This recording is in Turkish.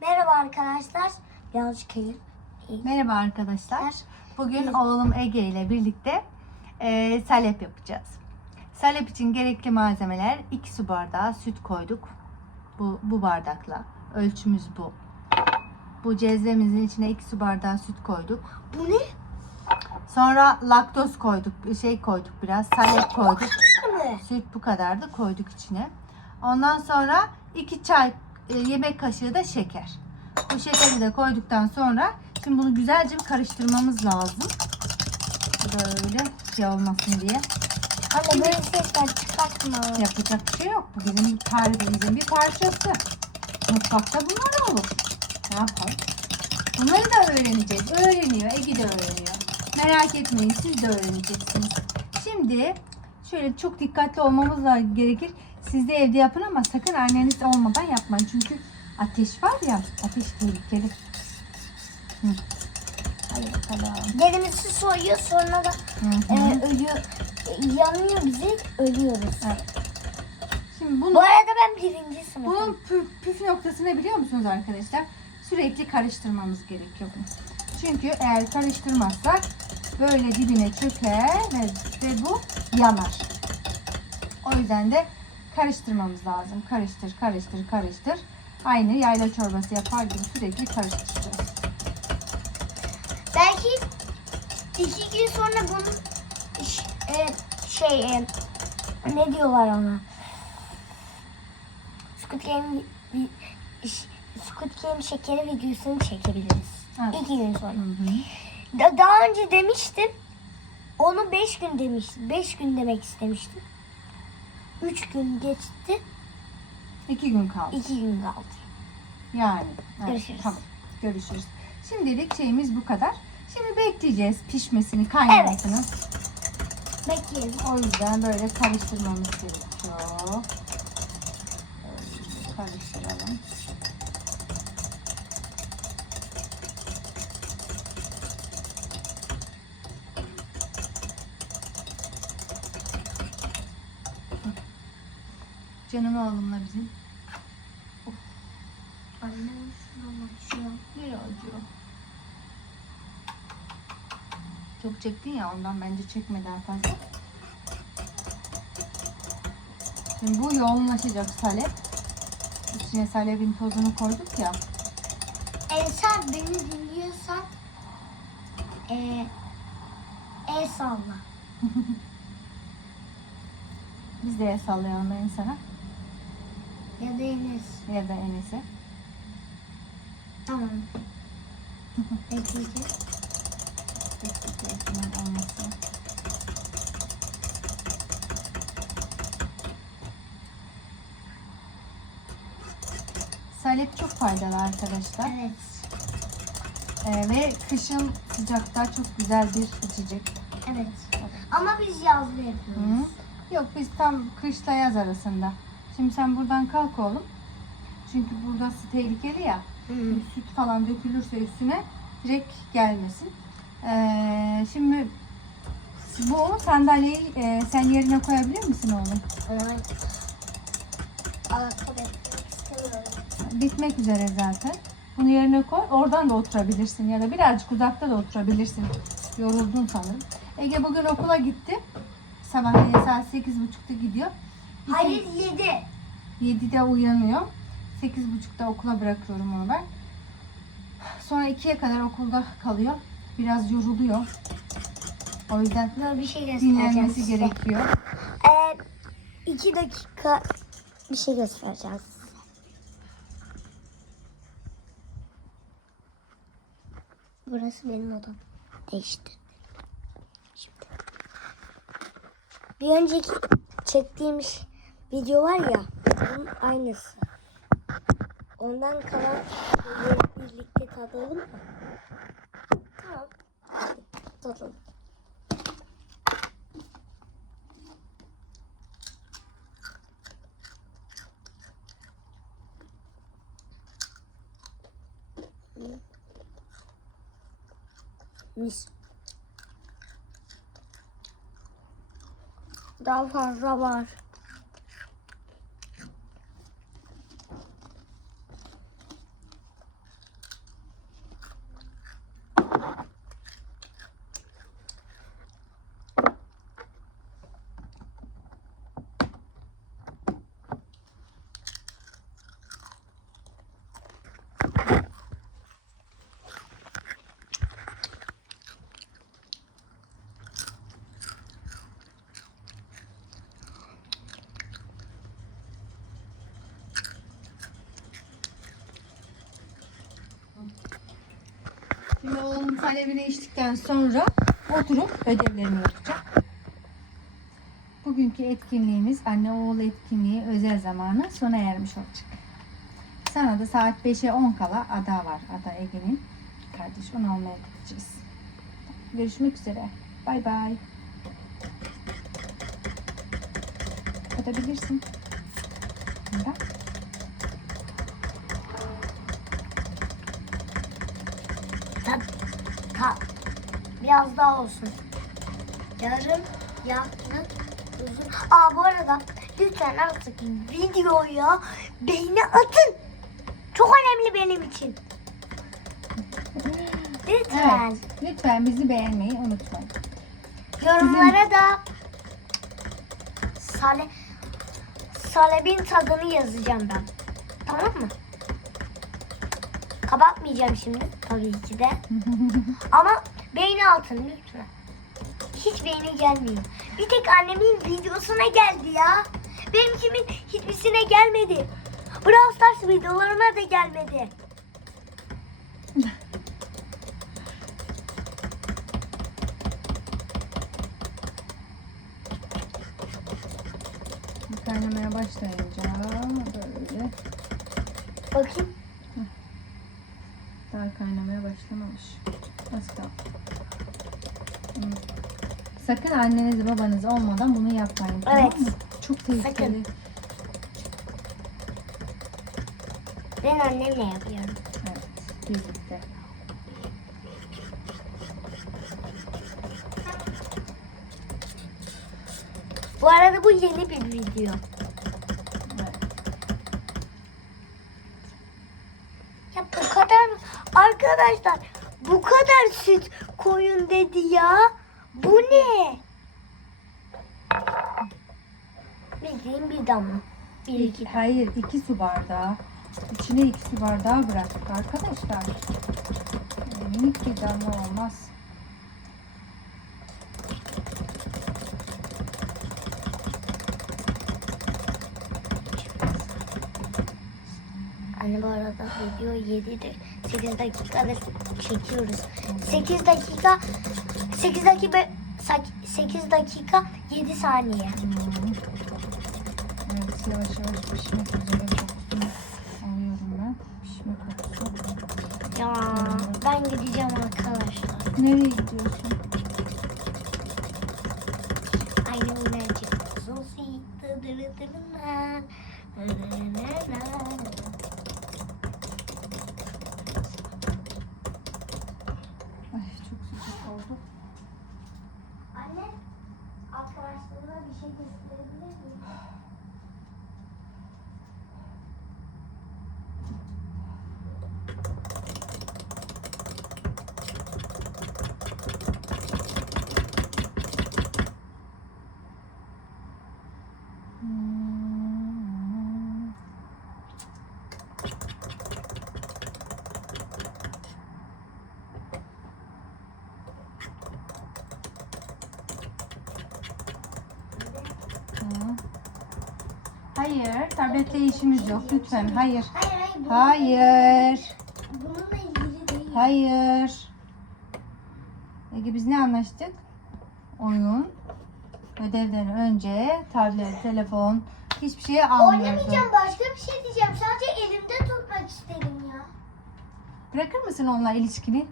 Merhaba arkadaşlar. Birazcık eğil. Merhaba arkadaşlar. Bugün oğlum Ege ile birlikte e, salep yapacağız. Salep için gerekli malzemeler 2 su bardağı süt koyduk. Bu, bu bardakla. Ölçümüz bu. Bu cezvemizin içine 2 su bardağı süt koyduk. Bu ne? Sonra laktoz koyduk, şey koyduk biraz, salep koyduk. Süt bu kadardı koyduk içine. Ondan sonra 2 çay yemek kaşığı da şeker. Bu şekeri de koyduktan sonra şimdi bunu güzelce bir karıştırmamız lazım. Böyle şey olmasın diye. Anne böyle sesler çıkartma. Yapacak bir şey yok. Bu bizim tarifimizin bir parçası. Mutfakta bunlar olur. Ne yapalım? Bunları da öğreneceğiz. Öğreniyor. Ege de öğreniyor. Merak etmeyin siz de öğreneceksiniz. Şimdi şöyle çok dikkatli olmamız gerekir. Siz de evde yapın ama sakın anneniz olmadan yapmayın. Çünkü ateş var ya ateş tehlikeli. Hı. Hadi bakalım. Derimizi soyuyor sonra da Hı hı. e, ölüyor. e, yanıyor bizi ölüyoruz. Şimdi bunu Bu arada ben birinci sınıfım. Bunun püf, püf noktası ne biliyor musunuz arkadaşlar? Sürekli karıştırmamız gerekiyor bunu. Çünkü eğer karıştırmazsak böyle dibine çöker ve, ve bu yanar. O yüzden de karıştırmamız lazım. Karıştır, karıştır, karıştır. Aynı yayla çorbası yapar gibi sürekli karıştıracağız. Belki iki gün sonra bunun iş- e, şey e, ne diyorlar ona? Squid Game Squid Game şekeri videosunu çekebiliriz. Evet. İki gün sonra. Hı hı. Da- daha önce demiştim. Onu beş gün demiştim. Beş gün demek istemiştim. Üç gün geçti. İki gün kaldı. iki gün kaldı. Yani. evet, Görüşürüz. Tamam. Görüşürüz. Şimdilik şeyimiz bu kadar. Şimdi bekleyeceğiz pişmesini, kaynamasını. Bekleyelim. O yüzden böyle karıştırmamız gerekiyor. Böyle karıştıralım. Canım oğlumla bizim. Anne şuna bakıyor. Nereye acıyor? Çok çektin ya ondan bence çekmeden fazla. Şimdi bu yoğunlaşacak salep. İçine salepin tozunu koyduk ya. Ensar beni dinliyorsan e, el salla. Biz de el sallayalım ben sana Ya da Enes. ya da Enes'e. Tamam. Bekleyeceğiz. Bekleyeceğiz olmasını. Salep çok faydalı arkadaşlar. Evet. Ee, ve kışın sıcakta çok güzel bir içecek. Evet. Ama biz yazlı yapıyoruz. Hı? Yok biz tam kışla yaz arasında. Şimdi sen buradan kalk oğlum. Çünkü burası tehlikeli ya. Hı. Süt falan dökülürse üstüne direkt gelmesin. Ee, şimdi bu sandalyeyi e, sen yerine koyabilir misin oğlum? Evet. İstemiyorum. Bitmek üzere zaten. Bunu yerine koy. Oradan da oturabilirsin ya da birazcık uzakta da oturabilirsin. Yoruldun sanırım. Ege bugün okula gitti. Sabahleyin saat 8.30'da gidiyor. Hayır yedi. 7'de uyanıyor. 8.30'da okula bırakıyorum onu ben. Sonra 2'ye kadar okulda kalıyor. Biraz yoruluyor. O yüzden Böyle bir şey göstereceğim dinlenmesi size. gerekiyor. Ee, iki dakika bir şey göstereceğiz. Burası benim odam. Değişti. Şimdi. Bir önceki çektiğim ş- video var ya, onun aynısı. Ondan kalan birlikte tadalım mı? Tamam. Hadi Tadalım. Mis. Daha fazla var. Oğlum talebini içtikten sonra oturup ödevlerimi yapacağım. Bugünkü etkinliğimiz anne oğul etkinliği özel zamanı sona ermiş olacak. Sana da saat 5'e 10 kala Ada var. Ada Ege'nin kardeş. Onu almaya gideceğiz. Görüşmek üzere. Bay bay. Kapatabilirsin. Bak. Tat, tat. Biraz daha olsun. Yarım yaklı uzun. Aa bu arada lütfen artık videoya beğeni atın. Çok önemli benim için. Lütfen. Evet. Lütfen bizi beğenmeyi unutmayın. Yorumlara da Sale Salebin tadını yazacağım ben. Tamam mı? Kapatmayacağım şimdi tabii ki de. Ama beğeni atın lütfen. Hiç beğeni gelmiyor. Bir tek annemin videosuna geldi ya. Benimkimin hiçbirisine gelmedi. Brawl Stars videolarıma da gelmedi. Kaynamaya başlayınca böyle Bakayım. Daha kaynamaya başlamamış. Az kaldı. Hmm. Sakın anneniz babanız olmadan bunu yapmayın. Tamam Evet. mı? Çok tehlikeli. Sakın. Ben annemle yapıyorum. Evet. Birlikte. Bu arada bu yeni bir video. Evet. Ya bu kadar arkadaşlar bu kadar süt koyun dedi ya. Bu ne? Bildiğin bir damla. Bir iki. Hayır, iki su bardağı. İçine iki su bardağı bıraktık arkadaşlar. Minik bir damla olmaz. Anne bu arada video 7'dir. 8 dakikadır çekiyoruz. 8 dakika 8 dakika 8 dakika 7 saniye. Hmm. Evet, yavaş yavaş pişmek üzere alıyorum ben. Pişme kokusu. Ya ben gideceğim arkadaşlar. Nereye gidiyorsun? I know magic so sweet. שלו. Hayır, tablette işimiz yok. Lütfen, hayır. Hayır hayır. Ege biz ne anlaştık? Oyun. Ödevden önce tablet, telefon hiçbir şey almıyordun. Oynamayacağım başka bir şey diyeceğim. Sadece elimde tutmak istedim ya. Bırakır mısın onunla ilişkini?